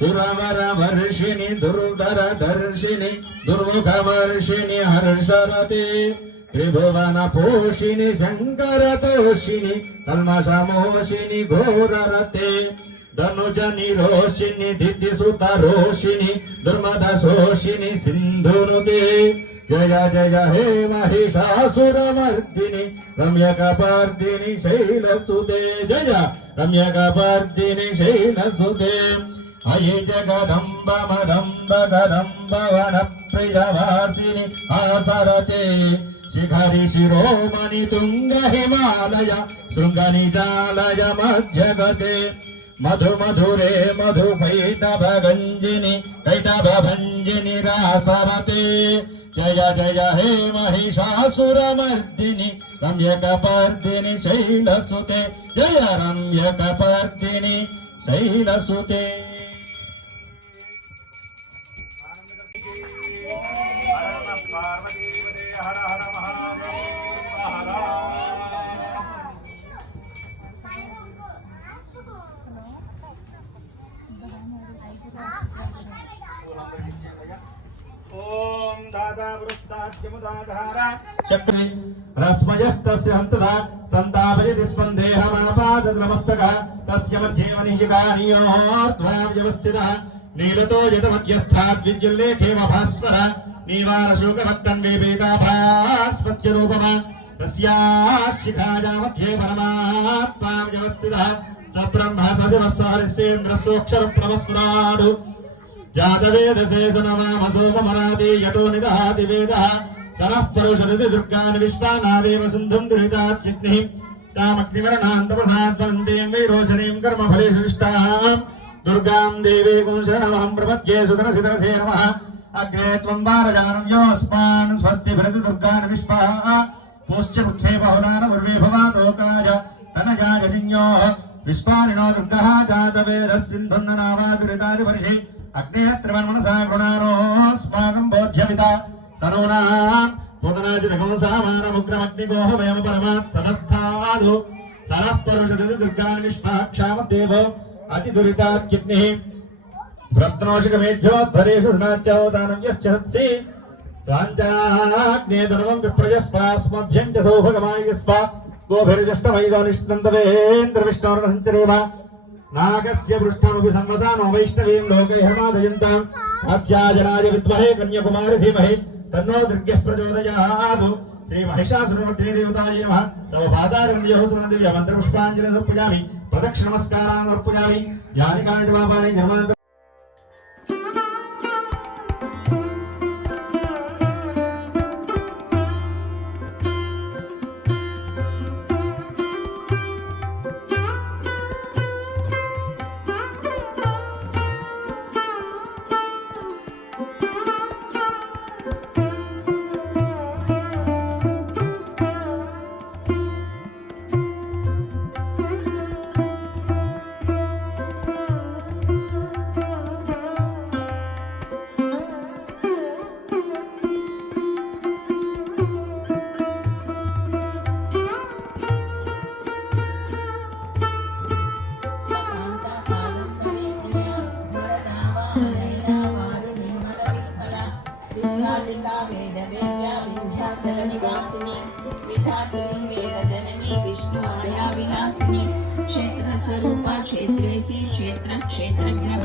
दुरवर वर्षिणि दुर्धर दर्शिनि दुर्मुख वर्षिणि हर्षरते त्रिभुवन पोषिणि शंकर तोषिणि कल्मषमोषिणि घोररते धनुज निरोषिणि दितिसुत रोषिणि दुर्मद शोषिणि सिंधुनुते जय जय हे महिषासुरमर्दिनि रम्यकपर्दिनि शैलसुते जय रम्यकपर्दिनि शैलसुते अयि जगदम्ब मदम्ब गदम्ब वनप्रियवासिनि आसरते शिखरि शिरोमणि तुंग हिमालय शृंगनिजालय मध्यगते मधु मधुरे मधु कैटभ गंजिनि कैटभ भंजिनि रासरते जय जय हे महिषासुरमर्दिनि रम्यकपर्दिनि शैलसुते जय रम्यकपर्दिनि शैलसुते ओम दादा वृत्ताद्यमुदाधारा चक्रे रस्मयस्तस्य हन्तदा संतापयति स्पन्देहमापादनमस्तकः तस्य मध्ये वनिशिकानियोर्ध्वा व्यवस्थितः नीलतो यतमध्यस्थाद्विज्युल्लेखेव भास्वरः नीवारशोकभक्तन्वेपेताभास्वत्यरूपमा तस्याः शिखाया मध्ये परमात्मा व्यवस्थितः स ब्रह्म सशिवः सहरिस्तेन्द्रस्योक्षरप्रभस्फुराडु जातवेदसे सुनवामसोमरादे यतो निदहाति वेदः सरः परुषरिति दुर्गान् विश्वानादेव सिन्धुं दुरिताच्चिग्निः तामग्निवरणान्तपसाद्वन्तीं वैरोचनीं कर्मफलेषु इष्टां दुर्गां देवीं शरणमहं प्रपद्ये सुतरसितरसे नमः अग्ने त्वं वारजानं योऽस्मान् स्वस्ति भरति दुर्गान् विश्वाः पोश्चमुत्थे बहुलान उर्वे भवातोकाय तनयाय जिन्योः विश्वानिनो दुर्गः जातवेदः सिन्धुन्ननावा दुरितादिवर्षि अग्नेयत्रिवन्मनसा गुणारोस्माकं बोध्यपिता तनूनां पूतनाजितकं सामानमुग्रमग्निगोः वयं परमात् सदस्थादु सरः परुषदिति दुर्गान् विश्वाक्षामदेवो अतिदुरितात्यग्निः प्रत्नोषिकमेभ्योद्धरेषु धनाच्योदानव्यश्च हत्सि साञ्चाग्नेतनुवं विप्रजस्वास्मभ्यं च सौभगमायस्व गोभिर्जष्टमैदानिष्णन्दवेन्द्रविष्णोर्नसञ्चरेम नागस्य पृष्ठमपि संवसानो वैष्णवीं लोकैर्मादयन्ताम् अध्याजनाय विद्महे कन्याकुमारी धीमहि तन्नो दुर्गः प्रचोदयात् श्री महिषासुरमर्दिनी देवतायै नमः तव पादारविन्दयोः सुरनदिव्य मन्त्रपुष्पाञ्जलिं समर्पयामि प्रदक्षिणनमस्कारान् समर्पयामि यानि कानि च पापानि जन्मान्तराणि विष्णु विनाशिनी क्षेत्र स्वरूपा क्षेत्रेसी क्षेत्र क्षेत्रज्ञ